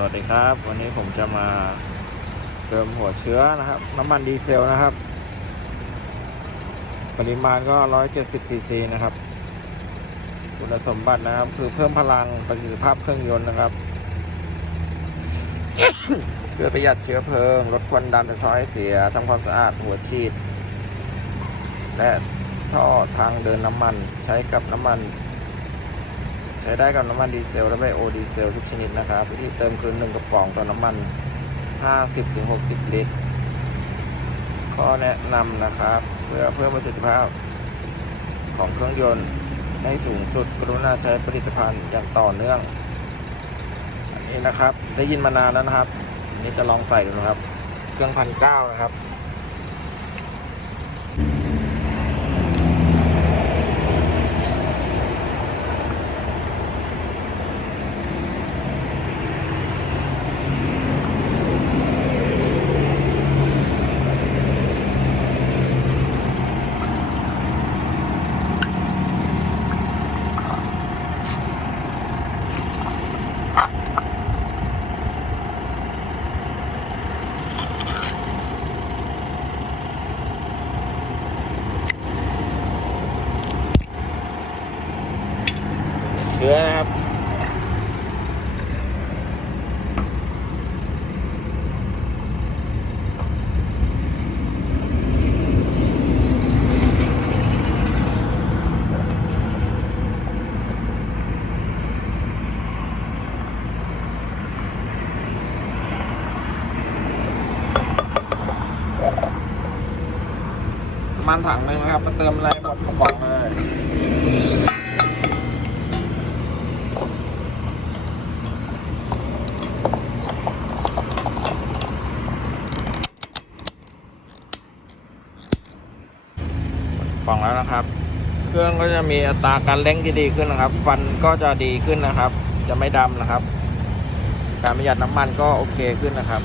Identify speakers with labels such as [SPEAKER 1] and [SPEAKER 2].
[SPEAKER 1] สวัสดีครับ วันนี้ผมจะมาเติมหัวเชื้อนะครับน้ำมันดีเซลนะครับ ปริมาณก็ 170ซีซีนะครับคุณสมบัตินะครับ คือเพิ่มพลังประสิทธิภาพเครื่องยนต์นะครับเพื่อประหยัดเชื้อเพลิงลดควันดำจากท่อให้เสียทำความสะอาดหัวฉีด และท่อทางเดินน้ำมันใช้กับน้ำมัน ช้ได้กับน้ำมันดีเซลและไบโอดีเซลทุกชนิดนะครับวิธีเติมคือ1กระป๋องต่อน้ำมัน 50-60 ลิตร ข้อแนะนำนะครับ เพื่อเพิ่มประสิทธิภาพของเครื่องยนต์ให้สูงสุดกรุณาใช้ผลิตภัณฑ์อย่างต่อเนื่องอันนี้นะครับ ได้ยินมานานแล้วนะครับนนี้จะลองใส่ดูนะครับ เครื่องพันเก้านะครับ เชื้อนะครับมาณถังหนึ่งนะครับมาเติมอะไรหมดกระป๋องเล กล่องแล้วนะครับ เครื่องก็จะมีอัตราการเล้งที่ดีขึ้นนะครับ ฟันก็จะดีขึ้นนะครับ จะไม่ดำนะครับ การประหยัดน้ำมันก็โอเคขึ้นนะครับ